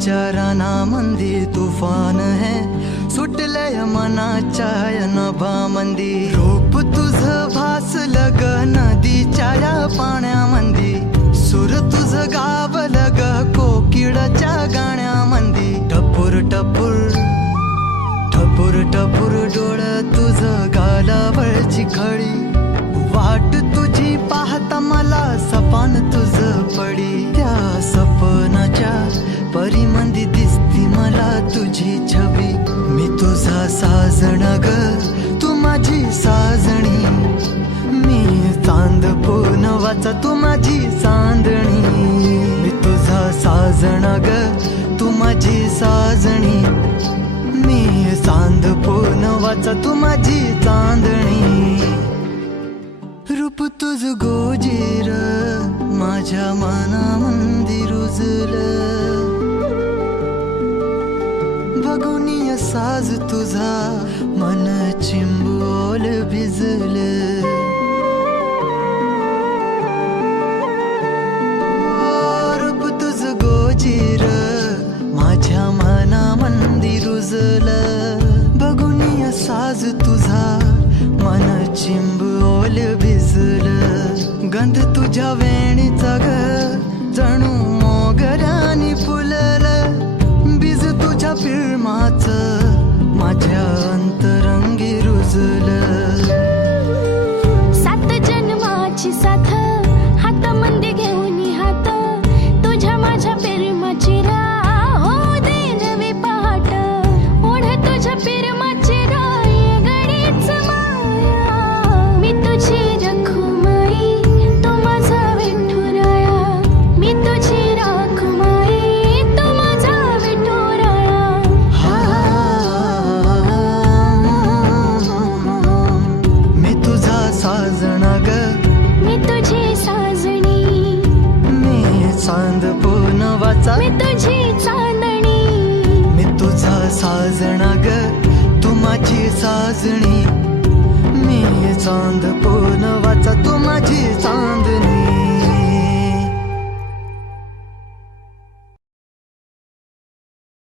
विचाराना मंदी तुफान है सुटलय मनाच्या नभामंदी रूप तुझ भासलं ग नदीच्या या पाण्यामंदी सुर तुझ गावलं ग कोकिळाच्या गाण्यामंदी टपूर टपूर टपूर टपूर डोळ तुझ गालावरची खळी वाट तुझी पाहता मला सपान तुझ पडी त्या सपनाच्या परिमंदी दिसती मला तुझी छबी मी तुझा साजण ग तू माझी साजणी मी चांद पूनवाचा तू माझी चांदणी मी तुझा साजण ग तू माझी साजणी मी चांद पूनवाचा तू माझी चांदणी रूप तुझ गोजीर माझ्या मनामंदी रुजलं बघुनिय साज तुझा मन चिंबोल भिजलं रूप तुझ गोजीर माझ्या मनामंदी रुजलं बघुनिय साज तुझा मन चिंबोल भिजलं गंध तुझ्या वेणीचा ग जणू मोगऱ्यानी फुललं बीज तुझ्या फिल्माचं माझ्या अंतरंगी रुजलं सात जन्माची साथ हातामध्ये घेऊन हात तुझ्या माझ्या प्रेमाची राह हो दे नवी पहाट ओढ तुझ्या प्रेमाची राह ये गडीच माया मी तुझी रखुमाई तू माझा विठुराया मी तुझी रखुमाई तू माझा विठुराया मी तुझा साजना ग मी तुझी साजणी मी चांद पूनवाचा मी तुझी चांदणी मी तुझा साजना ग तू माझी साजणी मी चांद पूनवाचा तू माझी चांदणी